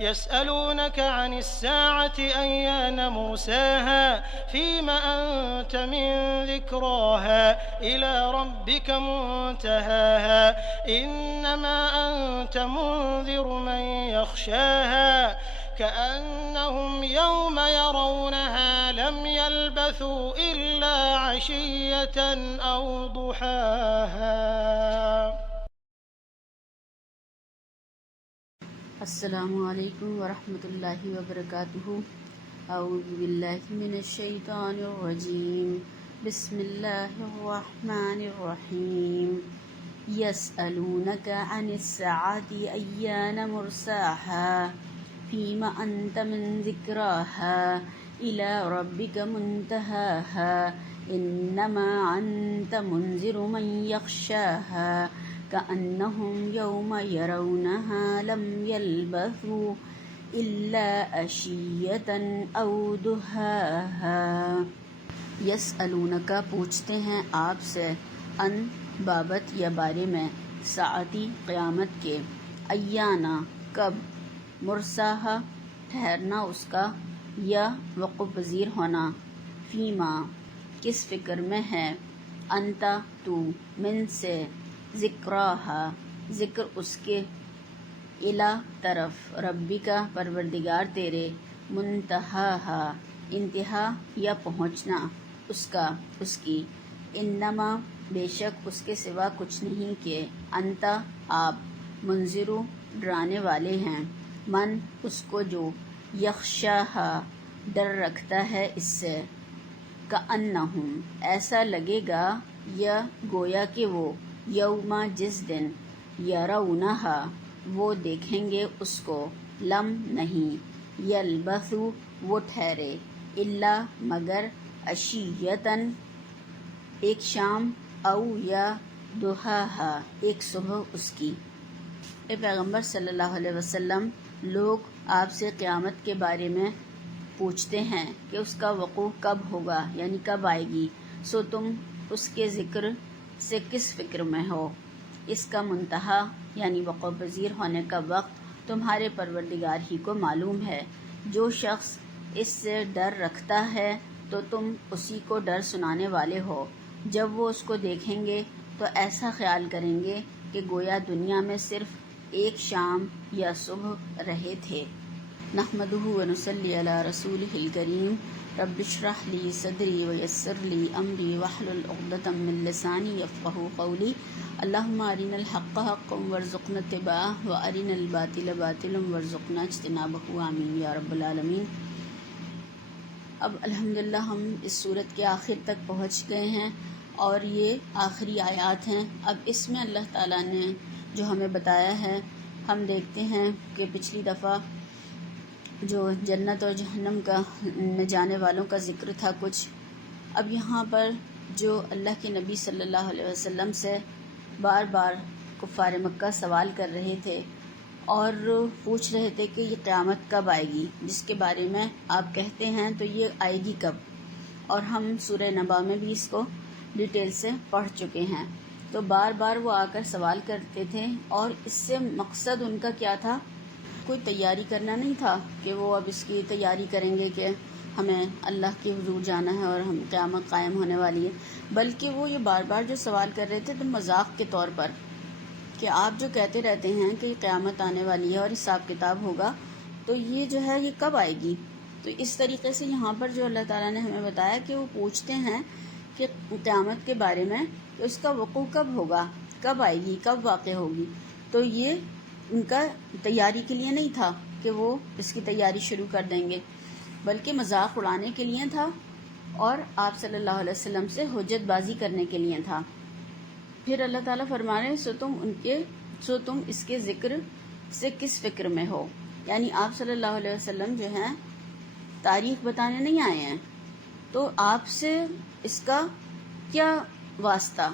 يسألونك عن الساعة أيان مرساها فيم أنت من ذكراها إلى ربك منتهاها إنما أنت منذر من يخشاها كأنهم يوم يرونها لم يلبثوا إلا عشية أو ضحاها. السلام علیکم ورحمۃ اللہ وبرکاتہ. اعوذ باللہ من الشیطان الرجیم. بسم اللہ الرحمن الرحیم. یسألونک عن الساعة ایان مرساها فیم انت من ذکراها الی ربک منتہاها انما انت منذر من یخشاها كأنهم يوم يرونها لم يلبثوا إلا عشية أو ضحاها. یسألونک پوچھتے ہیں آپ سے، ان بابت یا بارے میں، ساعتی قیامت کے، ایانا کب، مرساہا ٹھہرنا اس کا یا وقوع پذیر ہونا، فیما کس فکر میں ہے، انتا تو، من سے، ذکراہا ذکر اس کے، الا طرف، ربی کا پروردگار تیرے، منتہاہا انتہا یا پہنچنا اس کا، اس کی، انما بے شک اس کے سوا کچھ نہیں کہ، انتا آپ، منذرو ڈرانے والے ہیں، من اس کو جو، یخشاہا ڈر رکھتا ہے اس سے، کأنہم ایسا لگے گا یا گویا کہ وہ، یوما جس دن، یرونہا وہ دیکھیں گے اس کو، لم نہیں، یلبثو وہ ٹھہرے، الا مگر، عشیۃً ایک شام، او یا ضحاہا ایک صبح اس کی. اے پیغمبر صلی اللہ علیہ وسلم، لوگ آپ سے قیامت کے بارے میں پوچھتے ہیں کہ اس کا وقوع کب ہوگا، یعنی کب آئے گی، سو تم اس کے ذکر سے کس فکر میں ہو. اس کا منتہا یعنی وقوع پذیر ہونے کا وقت تمہارے پروردگار ہی کو معلوم ہے. جو شخص اس سے ڈر رکھتا ہے تو تم اسی کو ڈر سنانے والے ہو. جب وہ اس کو دیکھیں گے تو ایسا خیال کریں گے کہ گویا دنیا میں صرف ایک شام یا صبح رہے تھے. نحمدہ ونصلی علی رسولہ الکریم. رب اشرح لی صدری ویسر لی امری واحلل عقدۃ من لسانی یفقہوا قولی. اللہم ارنا الحق حقا وارزقنا اتباعہ وارنا الباطل باطلا وارزقنا اجتنابہ، آمین یا رب العالمین. اب الحمدللہ ہم اس سورت کے آخر تک پہنچ گئے ہیں اور یہ آخری آیات ہیں. اب اس میں اللہ تعالیٰ نے جو ہمیں بتایا ہے، ہم دیکھتے ہیں کہ پچھلی دفعہ جو جنت اور جہنم میں جانے والوں کا ذکر تھا کچھ. اب یہاں پر جو اللہ کے نبی صلی اللہ علیہ وسلم سے بار بار کفار مکہ سوال کر رہے تھے اور پوچھ رہے تھے کہ یہ قیامت کب آئے گی، جس کے بارے میں آپ کہتے ہیں تو یہ آئے گی کب. اور ہم سورہ نبا میں بھی اس کو ڈیٹیل سے پڑھ چکے ہیں. تو بار بار وہ آ کر سوال کرتے تھے اور اس سے مقصد ان کا کیا تھا، کوئی تیاری کرنا نہیں تھا کہ وہ اب اس کی تیاری کریں گے کہ ہمیں اللہ کے حضور جانا ہے اور ہم قیامت قائم ہونے والی ہے، بلکہ وہ یہ بار بار جو سوال کر رہے تھے تو مذاق کے طور پر کہ آپ جو کہتے رہتے ہیں کہ قیامت آنے والی ہے اور حساب کتاب ہوگا، تو یہ جو ہے یہ کب آئے گی. تو اس طریقے سے یہاں پر جو اللہ تعالیٰ نے ہمیں بتایا کہ وہ پوچھتے ہیں کہ قیامت کے بارے میں تو اس کا وقوع کب ہوگا، کب آئے گی، کب واقع ہوگی. تو یہ ان کا تیاری کے لیے نہیں تھا کہ وہ اس کی تیاری شروع کر دیں گے، بلکہ مذاق اڑانے کے لیے تھا اور آپ صلی اللہ علیہ وسلم سے حجت بازی کرنے کے لیے تھا. پھر اللہ تعالیٰ فرما رہے ہیں سو تم اس کے ذکر سے کس فکر میں ہو. یعنی آپ صلی اللہ علیہ وسلم جو ہیں تاریخ بتانے نہیں آئے ہیں، تو آپ سے اس کا کیا واسطہ.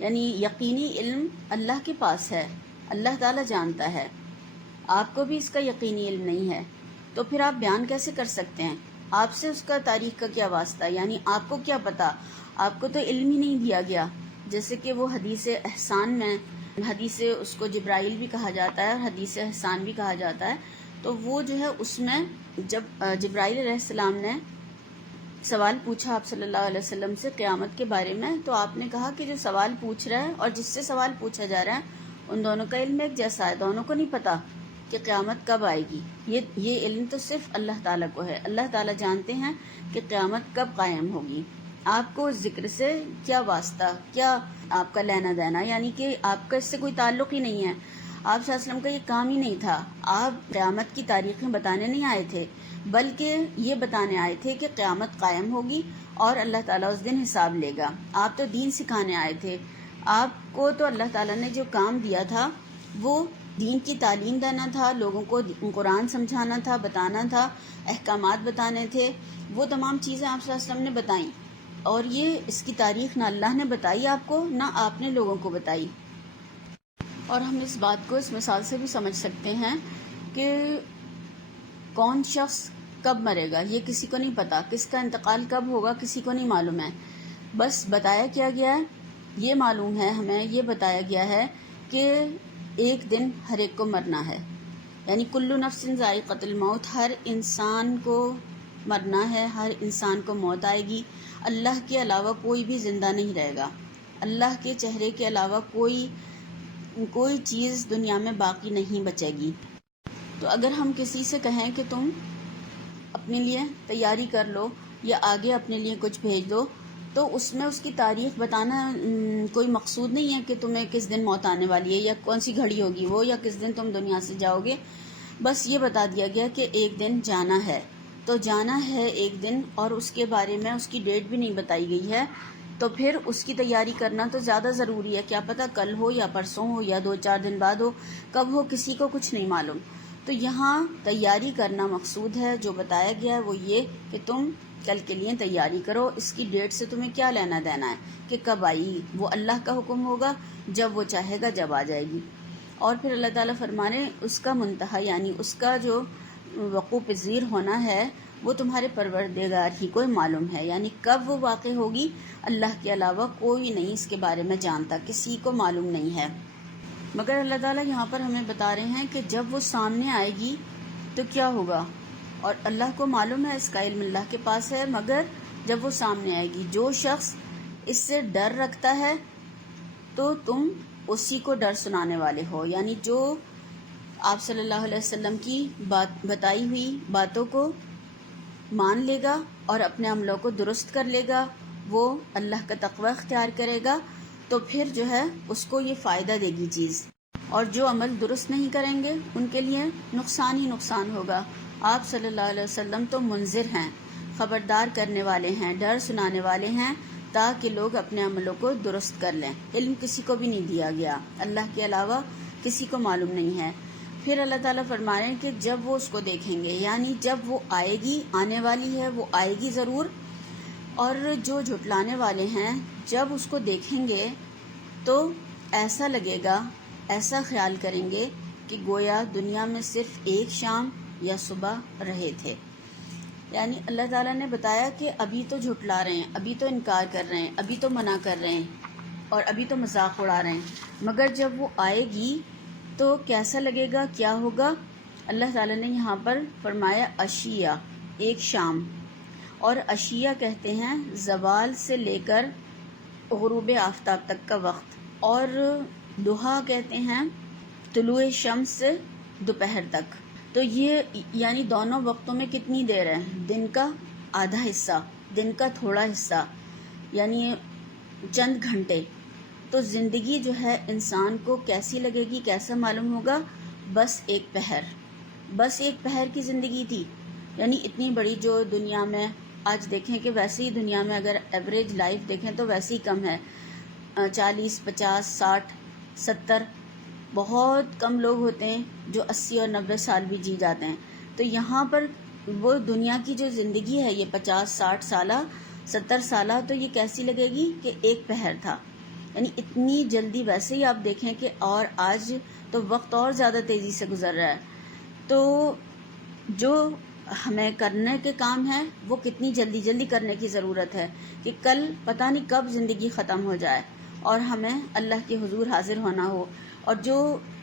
یعنی یقینی علم اللہ کے پاس ہے، اللہ تعالیٰ جانتا ہے، آپ کو بھی اس کا یقینی علم نہیں ہے، تو پھر آپ بیان کیسے کر سکتے ہیں. آپ سے اس کا تاریخ کا کیا واسطہ، یعنی آپ کو کیا پتہ، آپ کو تو علم ہی نہیں دیا گیا. جیسے کہ وہ حدیث احسان میں، حدیث اس کو جبرائیل بھی کہا جاتا ہے اور حدیث احسان بھی کہا جاتا ہے. تو وہ جو ہے اس میں جب جبرائیل علیہ السلام نے سوال پوچھا آپ صلی اللہ علیہ وسلم سے قیامت کے بارے میں، تو آپ نے کہا کہ جو سوال پوچھ رہا ہے اور جس سے سوال پوچھا جا رہا ہے ان دونوں کا علم ایک جیسا ہے، دونوں کو نہیں پتا کہ قیامت کب آئے گی. یہ علم تو صرف اللہ تعالیٰ کو ہے. اللہ تعالیٰ جانتے ہیں کہ قیامت کب قائم ہوگی. آپ کو اس ذکر سے کیا واسطہ، کیا آپ کا لینا دینا، یعنی کہ آپ کا اس سے کوئی تعلق ہی نہیں ہے. آپ صلی اللہ علیہ وسلم کا یہ کام ہی نہیں تھا. آپ قیامت کی تاریخیں بتانے نہیں آئے تھے، بلکہ یہ بتانے آئے تھے کہ قیامت قائم ہوگی اور اللہ تعالیٰ اس دن حساب لے گا. آپ تو دین سکھانے آئے تھے. آپ کو تو اللہ تعالیٰ نے جو کام دیا تھا وہ دین کی تعلیم دینا تھا، لوگوں کو قرآن سمجھانا تھا، بتانا تھا، احکامات بتانے تھے. وہ تمام چیزیں آپ صلی اللہ علیہ وسلم نے بتائیں، اور یہ اس کی تاریخ نہ اللہ نے بتائی آپ کو، نہ آپ نے لوگوں کو بتائی. اور ہم اس بات کو اس مثال سے بھی سمجھ سکتے ہیں کہ کون شخص کب مرے گا یہ کسی کو نہیں پتا، کس کا انتقال کب ہوگا کسی کو نہیں معلوم ہے. بس بتایا کیا گیا ہے، یہ معلوم ہے ہمیں، یہ بتایا گیا ہے کہ ایک دن ہر ایک کو مرنا ہے. یعنی کل نفس ذائقۃ الموت، ہر انسان کو مرنا ہے، ہر انسان کو موت آئے گی. اللہ کے علاوہ کوئی بھی زندہ نہیں رہے گا. اللہ کے چہرے کے علاوہ کوئی چیز دنیا میں باقی نہیں بچے گی. تو اگر ہم کسی سے کہیں کہ تم اپنے لیے تیاری کر لو یا آگے اپنے لیے کچھ بھیج دو، تو اس میں اس کی تاریخ بتانا کوئی مقصود نہیں ہے کہ تمہیں کس دن موت آنے والی ہے یا کون سی گھڑی ہوگی وہ، یا کس دن تم دنیا سے جاؤ گے. بس یہ بتا دیا گیا کہ ایک دن جانا ہے، تو جانا ہے ایک دن، اور اس کے بارے میں اس کی ڈیٹ بھی نہیں بتائی گئی ہے. تو پھر اس کی تیاری کرنا تو زیادہ ضروری ہے. کیا پتہ کل ہو یا پرسوں ہو یا 2-4 دن بعد ہو، کب ہو کسی کو کچھ نہیں معلوم. تو یہاں تیاری کرنا مقصود ہے. جو بتایا گیا ہے وہ یہ کہ تم کل کے لیے تیاری کرو. اس کی ڈیٹ سے تمہیں کیا لینا دینا ہے کہ کب آئی گی، وہ اللہ کا حکم ہوگا، جب وہ چاہے گا جب آ جائے گی. اور پھر اللہ تعالیٰ فرمانے اس کا منتہا، یعنی اس کا جو وقوع پذیر ہونا ہے وہ تمہارے پروردگار ہی کو معلوم ہے. یعنی کب وہ واقع ہوگی اللہ کے علاوہ کوئی نہیں اس کے بارے میں جانتا، کسی کو معلوم نہیں ہے. مگر اللہ تعالیٰ یہاں پر ہمیں بتا رہے ہیں کہ جب وہ سامنے آئے گی تو کیا ہوگا، اور اللہ کو معلوم ہے، اس کا علم اللہ کے پاس ہے. مگر جب وہ سامنے آئے گی، جو شخص اس سے ڈر رکھتا ہے تو تم اسی کو ڈر سنانے والے ہو. یعنی جو آپ صلی اللہ علیہ وسلم کی بتائی ہوئی باتوں کو مان لے گا اور اپنے عملوں کو درست کر لے گا، وہ اللہ کا تقوی اختیار کرے گا، تو پھر جو ہے اس کو یہ فائدہ دے گی چیز. اور جو عمل درست نہیں کریں گے ان کے لیے نقصان ہی نقصان ہوگا. آپ صلی اللہ علیہ وسلم تو منذر ہیں، خبردار کرنے والے ہیں، ڈر سنانے والے ہیں، تاکہ لوگ اپنے عملوں کو درست کر لیں. علم کسی کو بھی نہیں دیا گیا، اللہ کے علاوہ کسی کو معلوم نہیں ہے. پھر اللہ تعالیٰ فرما رہے ہیں کہ جب وہ اس کو دیکھیں گے، یعنی جب وہ آئے گی، آنے والی ہے، وہ آئے گی ضرور. اور جو جھٹلانے والے ہیں جب اس کو دیکھیں گے تو ایسا لگے گا، ایسا خیال کریں گے کہ گویا دنیا میں صرف ایک شام یا صبح رہے تھے. یعنی اللہ تعالیٰ نے بتایا کہ ابھی تو جھٹلا رہے ہیں، ابھی تو انکار کر رہے ہیں، ابھی تو منع کر رہے ہیں اور ابھی تو مذاق اڑا رہے ہیں. مگر جب وہ آئے گی تو کیسا لگے گا، کیا ہوگا. اللہ تعالیٰ نے یہاں پر فرمایا عشیہ، ایک شام. اور عشیہ کہتے ہیں زوال سے لے کر غروب آفتاب تک کا وقت، اور ضحیٰ کہتے ہیں طلوع شمس سے دوپہر تک. تو یہ یعنی دونوں وقتوں میں کتنی دیر ہے، دن کا آدھا حصہ، دن کا تھوڑا حصہ، یعنی چند گھنٹے. تو زندگی جو ہے انسان کو کیسی لگے گی، کیسا معلوم ہوگا، بس ایک پہر کی زندگی تھی. یعنی اتنی بڑی جو دنیا میں آج دیکھیں کہ ویسے ہی دنیا میں اگر ایوریج لائف دیکھیں تو ویسے ہی کم ہے، 40 50 60 70، بہت کم لوگ ہوتے ہیں جو 80 اور 90 سال بھی جی جاتے ہیں. تو یہاں پر وہ دنیا کی جو زندگی ہے یہ 50 60 سالہ 70 سالہ، تو یہ کیسی لگے گی کہ ایک پہر تھا. یعنی اتنی جلدی، ویسے ہی آپ دیکھیں کہ اور آج تو وقت اور زیادہ تیزی سے گزر رہا ہے. تو جو ہمیں کرنے کے کام ہیں وہ کتنی جلدی کرنے کی ضرورت ہے کہ کل پتہ نہیں کب زندگی ختم ہو جائے اور ہمیں اللہ کے حضور حاضر ہونا ہو. اور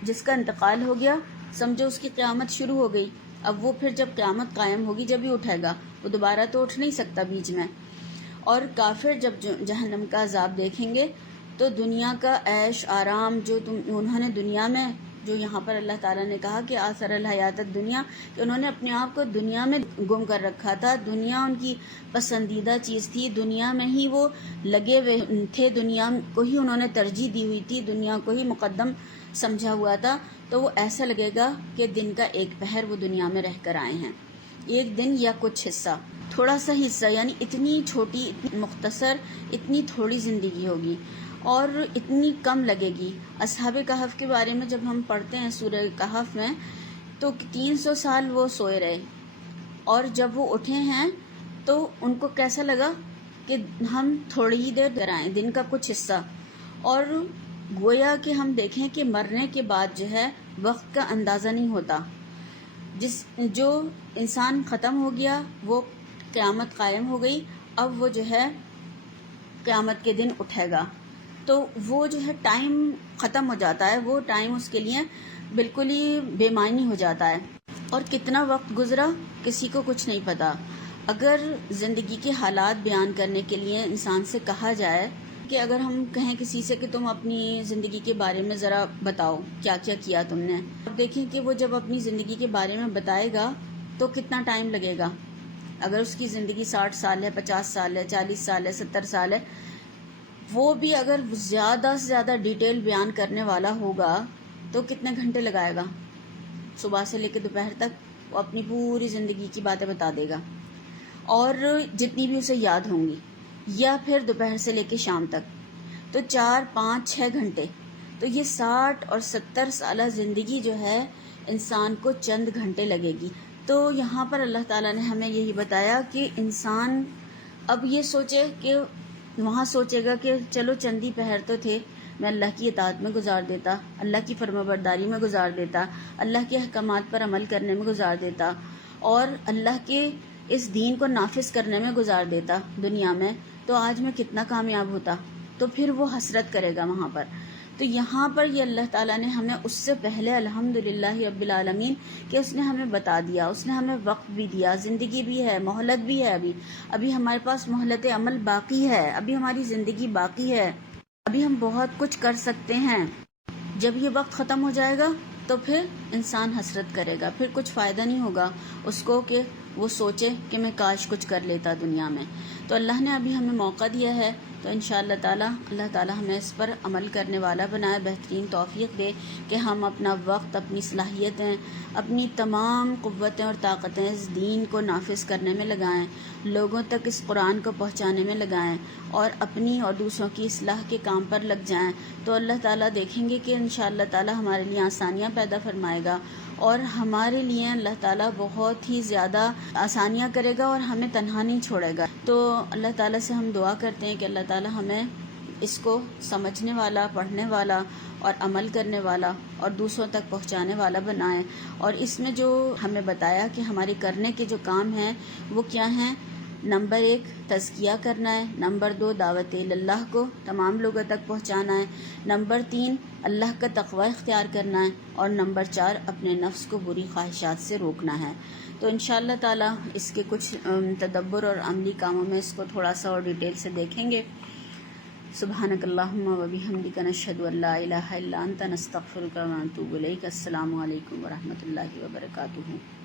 جس کا انتقال ہو گیا سمجھو اس کی قیامت شروع ہو گئی. اب وہ پھر جب قیامت قائم ہوگی جب ہی اٹھے گا، وہ دوبارہ تو اٹھ نہیں سکتا بیچ میں. اور کافر جب جہنم کا عذاب دیکھیں گے تو دنیا کا عیش آرام جو انہوں نے دنیا میں، جو یہاں پر اللہ تعالیٰ نے کہا کہ آثر الحیات الدنیا، کہ انہوں نے اپنے آپ کو دنیا میں گم کر رکھا تھا. دنیا ان کی پسندیدہ چیز تھی، دنیا میں ہی وہ لگے ہوئے تھے، دنیا کو ہی انہوں نے ترجیح دی ہوئی تھی، دنیا کو ہی مقدم سمجھا ہوا تھا. تو وہ ایسا لگے گا کہ دن کا ایک پہر وہ دنیا میں رہ کر آئے ہیں. ایک دن یا کچھ حصہ، تھوڑا سا حصہ، یعنی اتنی چھوٹی، اتنی مختصر، اتنی تھوڑی زندگی ہوگی اور اتنی کم لگے گی. اصحاب کہف کے بارے میں جب ہم پڑھتے ہیں سورہ کہف میں تو 300 سال وہ سوئے رہے، اور جب وہ اٹھے ہیں تو ان کو کیسا لگا کہ ہم تھوڑی ہی دیر ڈرائیں، دن کا کچھ حصہ. اور گویا کہ ہم دیکھیں کہ مرنے کے بعد جو ہے وقت کا اندازہ نہیں ہوتا. جو انسان ختم ہو گیا، وہ قیامت قائم ہو گئی، اب وہ جو ہے قیامت کے دن اٹھے گا تو وہ جو ہے ٹائم ختم ہو جاتا ہے، وہ ٹائم اس کے لیے بالکل ہی بے معنی ہو جاتا ہے. اور کتنا وقت گزرا کسی کو کچھ نہیں پتا. اگر زندگی کے حالات بیان کرنے کے لیے انسان سے کہا جائے کہ اگر ہم کہیں کسی سے کہ تم اپنی زندگی کے بارے میں ذرا بتاؤ کیا کیا کیا تم نے، اب دیکھیں کہ وہ جب اپنی زندگی کے بارے میں بتائے گا تو کتنا ٹائم لگے گا. اگر اس کی زندگی 60 سال ہے، 50 سال ہے، 40 سال ہے، 70 سال ہے، وہ بھی اگر زیادہ سے زیادہ ڈیٹیل بیان کرنے والا ہوگا تو کتنے گھنٹے لگائے گا. صبح سے لے کے دوپہر تک وہ اپنی پوری زندگی کی باتیں بتا دے گا، اور جتنی بھی اسے یاد ہوں گی، یا پھر دوپہر سے لے کے شام تک تو 4، 5، 6 گھنٹے. تو یہ 60 اور 70 سالہ زندگی جو ہے انسان کو چند گھنٹے لگے گی. تو یہاں پر اللہ تعالیٰ نے ہمیں یہی بتایا کہ انسان اب یہ سوچے کہ وہاں سوچے گا کہ چلو چندی پہر تو تھے، میں اللہ کی اطاعت میں گزار دیتا، اللہ کی فرمانبرداری میں گزار دیتا، اللہ کے احکامات پر عمل کرنے میں گزار دیتا، اور اللہ کے اس دین کو نافذ کرنے میں گزار دیتا دنیا میں، تو آج میں کتنا کامیاب ہوتا. تو پھر وہ حسرت کرے گا وہاں پر. تو یہاں پر یہ اللہ تعالیٰ نے ہمیں اس سے پہلے الحمدللہ رب العالمین کہ اس نے ہمیں بتا دیا، اس نے ہمیں وقت بھی دیا، زندگی بھی ہے، مہلت بھی ہے، ابھی ہمارے پاس مہلت عمل باقی ہے، ابھی ہماری زندگی باقی ہے، ابھی ہم بہت کچھ کر سکتے ہیں. جب یہ وقت ختم ہو جائے گا تو پھر انسان حسرت کرے گا، پھر کچھ فائدہ نہیں ہوگا اس کو کہ وہ سوچے کہ میں کاش کچھ کر لیتا دنیا میں. تو اللہ نے ابھی ہمیں موقع دیا ہے، تو انشاءاللہ تعالی اللہ تعالی ہمیں اس پر عمل کرنے والا بنائے، بہترین توفیق دے کہ ہم اپنا وقت، اپنی صلاحیتیں، اپنی تمام قوتیں اور طاقتیں اس دین کو نافذ کرنے میں لگائیں، لوگوں تک اس قرآن کو پہنچانے میں لگائیں، اور اپنی اور دوسروں کی اصلاح کے کام پر لگ جائیں. تو اللہ تعالیٰ دیکھیں گے کہ انشاءاللہ تعالی ہمارے لیے آسانیاں پیدا فرمائے گا، اور ہمارے لیے اللہ تعالیٰ بہت ہی زیادہ آسانیاں کرے گا اور ہمیں تنہا نہیں چھوڑے گا. تو اللہ تعالیٰ سے ہم دعا کرتے ہیں کہ اللہ تعالیٰ ہمیں اس کو سمجھنے والا، پڑھنے والا اور عمل کرنے والا اور دوسروں تک پہنچانے والا بنائے. اور اس میں جو ہمیں بتایا کہ ہمارے کرنے کے جو کام ہیں وہ کیا ہیں، نمبر 1 تزکیہ کرنا ہے، نمبر 2 دعوت اللہ کو تمام لوگوں تک پہنچانا ہے، نمبر 3 اللہ کا تقوی اختیار کرنا ہے، اور نمبر 4 اپنے نفس کو بری خواہشات سے روکنا ہے. تو انشاءاللہ تعالی اس کے کچھ تدبر اور عملی کاموں میں اس کو تھوڑا سا اور ڈیٹیل سے دیکھیں گے. سبحانک اللہم و بحمدک نشہد ان لا الہ الا انت نستغفرک و نتوب الیک. السلام علیکم ورحمۃ اللہ وبرکاتہ.